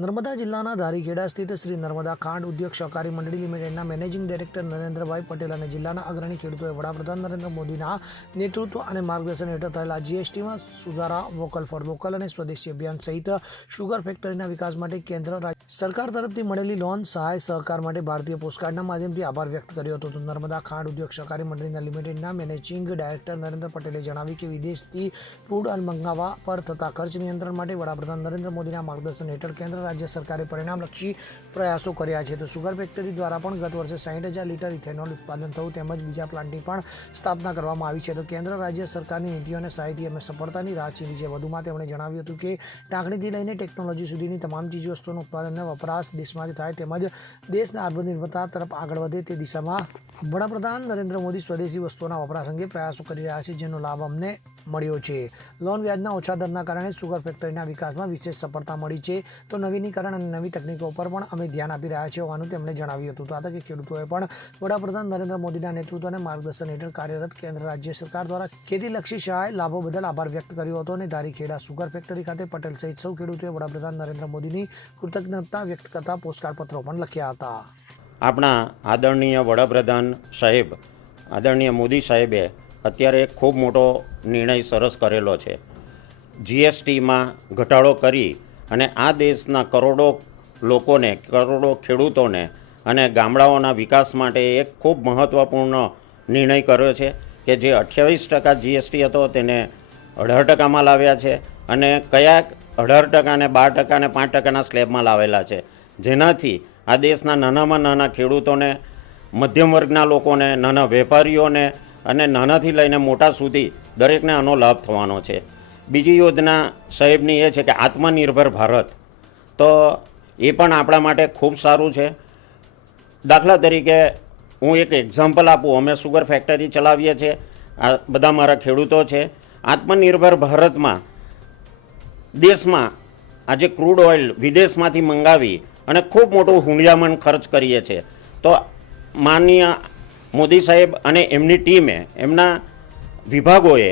નર્મદા જિલ્લાના ધારીખેડા સ્થિત શ્રી નર્મદા ખાંડ ઉદ્યોગ સહકારી મંડળી લિમિટેડના મેનેજિંગ ડાયરેક્ટર નરેન્દ્રભાઈ પટેલ અને જિલ્લાના અગ્રણી ખેડૂતોએ વડાપ્રધાન નરેન્દ્ર મોદીના નેતૃત્વ અને માર્ગદર્શન હેઠળ થયેલા જીએસટીમાં સુધારા, વોકલ ફોર લોકલ અને સ્વદેશી અભિયાન સહિત શુગર ફેક્ટરીના વિકાસ માટે કેન્દ્ર રાજ્ય સરકાર તરફથી મળેલી લોન સહાય સહકાર માટે ભારતીય પોસ્ટકાર્ડના માધ્યમથી આભાર વ્યક્ત કર્યો હતો. તો નર્મદા ખાંડ ઉદ્યોગ સહકારી મંડળીના લિમિટેડના મેનેજિંગ ડાયરેક્ટર નરેન્દ્ર પટેલે જણાવ્યું કે વિદેશથી ક્રૂડ ઓઇલ મંગાવવા પર થતા ખર્ચ નિયંત્રણ માટે વડાપ્રધાન નરેન્દ્ર મોદીના માર્ગદર્શન હેઠળ કેન્દ્ર રાજ્ય સરકારે પરિણામલક્ષી પ્રયાસો કર્યા છે. તો સુગર ફેક્ટરી દ્વારા પણ ગત વર્ષે 60,000 લીટર ઇથેનોલ ઉત્પાદન થયું તેમજ બીજા પ્લાન્ટની પણ સ્થાપના કરવામાં આવી છે. તો કેન્દ્ર રાજ્ય સરકારની નીતિઓ અને સહાયથી અમે સફળતાની રાહ ચીરી છે. વધુમાં તેમણે જણાવ્યું હતું કે ટાંકણીથી લઈને ટેકનોલોજી સુધીની તમામ ચીજવસ્તુઓનું ઉત્પાદન અને વપરાશ દેશમાંથી થાય તેમજ દેશના આત્મનિર્ભરતા તરફ આગળ વધે તે દિશામાં વડાપ્રધાન નરેન્દ્ર મોદી સ્વદેશી વસ્તુઓના વપરાશ અંગે પ્રયાસો કરી રહ્યા છે, જેનો લાભ અમને મળ્યો છે. લોન વ્યાજના ઓછા દરના કારણે સુગર ફેક્ટરીના વિકાસમાં વિશેષ સફળતા મળી છે. તો નવીનીકરણ અને નવી તકનીકો પર પણ અમે ધ્યાન આપી રહ્યા છીએ હોવાનું તેમણે જણાવ્યું હતું. તો આ તકે ખેડૂતોએ પણ વડાપ્રધાન નરેન્દ્ર મોદીના નેતૃત્વ અને માર્ગદર્શન હેઠળ કાર્યરત કેન્દ્ર રાજ્ય સરકાર દ્વારા ખેતીલક્ષી સહાય લાભો બદલ આભાર વ્યક્ત કર્યો હતો અને ધારીખેડા સુગર ફેક્ટરી ખાતે પટેલ સહિત સૌ ખેડૂતોએ વડાપ્રધાન નરેન્દ્ર મોદીની કૃતજ્ઞતા વ્યક્ત કરતા પોસ્ટકાર્ડ પત્રો પણ લખ્યા હતા. આપણા આદરણીય વડાપ્રધાન સાહેબ આદરણીય મોદી સાહેબે અત્યારે ખૂબ મોટો નિર્ણય સરસ કરેલો છે. જીએસટીમાં ઘટાડો કરી અને આ દેશના કરોડો લોકોને, કરોડો ખેડૂતોને અને ગામડાઓના વિકાસ માટે એક ખૂબ મહત્ત્વપૂર્ણ નિર્ણય કર્યો છે કે જે 28% જીએસટી હતો તેને 18%માં લાવ્યા છે અને કયા 18% ને 12% ને 5%ના સ્લેબમાં લાવેલા છે, જેનાથી આ દેશના નાનામાં નાના ખેડૂતોને, મધ્યમ વર્ગના લોકોને, નાના વેપારીઓને અને નાનાથી લઈને મોટા સુધી દરેકને આનો લાભ થવાનો છે. બીજી યોજના સાહેબની એ છે કે આત્મનિર્ભર ભારત. તો એ પણ આપણા માટે ખૂબ સારું છે. દાખલા તરીકે હું એક એક્ઝામ્પલ આપું. અમે સુગર ફેક્ટરી ચલાવીએ છીએ, આ બધા મારા ખેડૂતો છે. આત્મનિર્ભર ભારતમાં દેશમાં આજે ક્રૂડ ઓઇલ વિદેશમાંથી મંગાવી અને ખૂબ મોટું હુંડિયામણ ખર્ચ કરીએ છીએ. તો માનનીય મોદી સાહેબ અને એમની ટીમે, એમના વિભાગોએ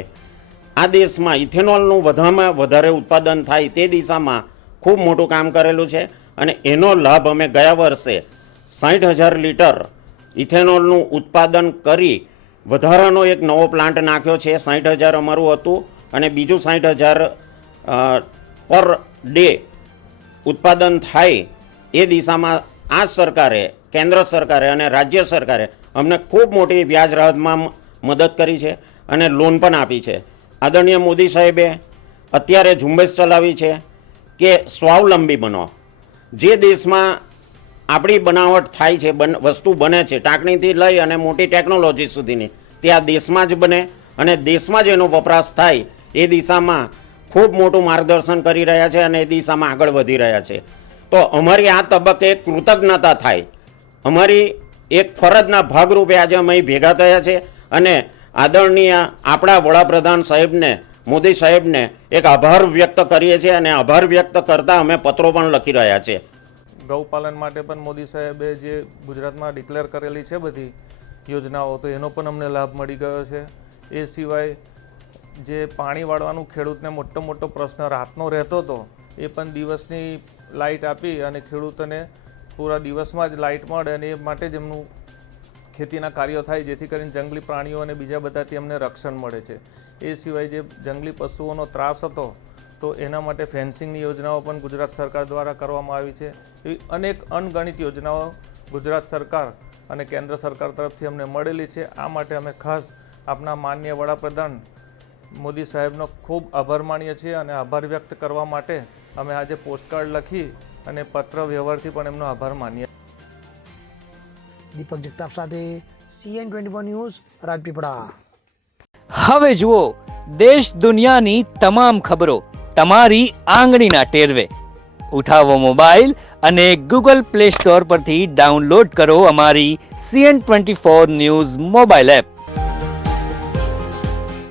આ દેશમાં ઇથેનોલનું વધારેમાં વધારે ઉત્પાદન થાય તે દિશામાં ખૂબ મોટું કામ કરેલું છે અને એનો લાભ અમે ગયા વર્ષે 60,000 લીટર ઇથેનોલનું ઉત્પાદન કરી વધારાનો એક નવો પ્લાન્ટ નાખ્યો છે. 60,000 અમારું હતું અને બીજું 60,000 પર ડે ઉત્પાદન થાય એ દિશામાં આ સરકારે, કેન્દ્ર સરકારે અને રાજ્ય સરકારે અમને ખૂબ મોટી વ્યાજ રાહતમાં મદદ કરી છે અને લોન પણ આપી છે. આદરણીય મોદી સાહેબે અત્યારે ઝુંબેશ ચલાવી છે કે સ્વાવલંબી બનો. જે દેશમાં આપણી બનાવટ થાય છે, વસ્તુ બને છે, ટાંકણીથી લઈ અને મોટી ટેકનોલોજી સુધીની, તે આ દેશમાં જ બને અને દેશમાં જ એનો વપરાશ થાય એ દિશામાં ખૂબ મોટું માર્ગદર્શન કરી રહ્યા છે અને એ દિશામાં આગળ વધી રહ્યા છે. તો અમારી આ તબક્કે કૃતજ્ઞતા થાય. અમારી એક ફરજના ભાગરૂપે આજે અમે ભેગા થયા છે અને આદરણીય આપણા વડાપ્રધાન સાહેબને, મોદી સાહેબને એક આભાર વ્યક્ત કરીએ છીએ અને આભાર વ્યક્ત કરતાં અમે પત્રો પણ લખી રહ્યા છે. ગૌપાલન માટે પણ મોદી સાહેબે જે ગુજરાતમાં ડિક્લેર કરેલી છે બધી યોજનાઓ, તો એનો પણ અમને લાભ મળી ગયો છે. એ સિવાય જે પાણી વાળવાનું ખેડૂતને મોટો પ્રશ્ન રાતનો રહેતો હતો, એ પણ દિવસની લાઇટ આપી અને ખેડૂતોને પૂરા દિવસમાં જ લાઇટ મળે અને એ માટે જ એમનું ખેતીના કાર્યો થાય, જેથી કરીને જંગલી પ્રાણીઓ અને બીજા બધાથી અમને રક્ષણ મળે છે. એ સિવાય જે જંગલી પશુઓનો ત્રાસ હતો તો એના માટે ફેન્સિંગની યોજનાઓ પણ ગુજરાત સરકાર દ્વારા કરવામાં આવી છે. એવી અનેક અનગણિત યોજનાઓ ગુજરાત સરકાર અને કેન્દ્ર સરકાર તરફથી અમને મળેલી છે. આ માટે અમે ખાસ આપના માનનીય વડાપ્રધાન મોદી સાહેબનો ખૂબ આભાર માનીએ છીએ અને આભાર વ્યક્ત કરવા માટે અમે આજે પોસ્ટકાર્ડ લખી અને પત્ર વ્યવહારથી પણ એમનો આભાર માનીએ. દીપક જગતાપ સાથે CN24 ન્યૂઝ, રાજપીપળા. હવે જુઓ દેશ દુનિયાની તમામ ખબરો તમારી આંગળીના ટેરવે. ઉઠાવો મોબાઈલ અને Google Play Store પરથી ડાઉનલોડ કરો અમારી CN24 ન્યૂઝ મોબાઈલ એપ.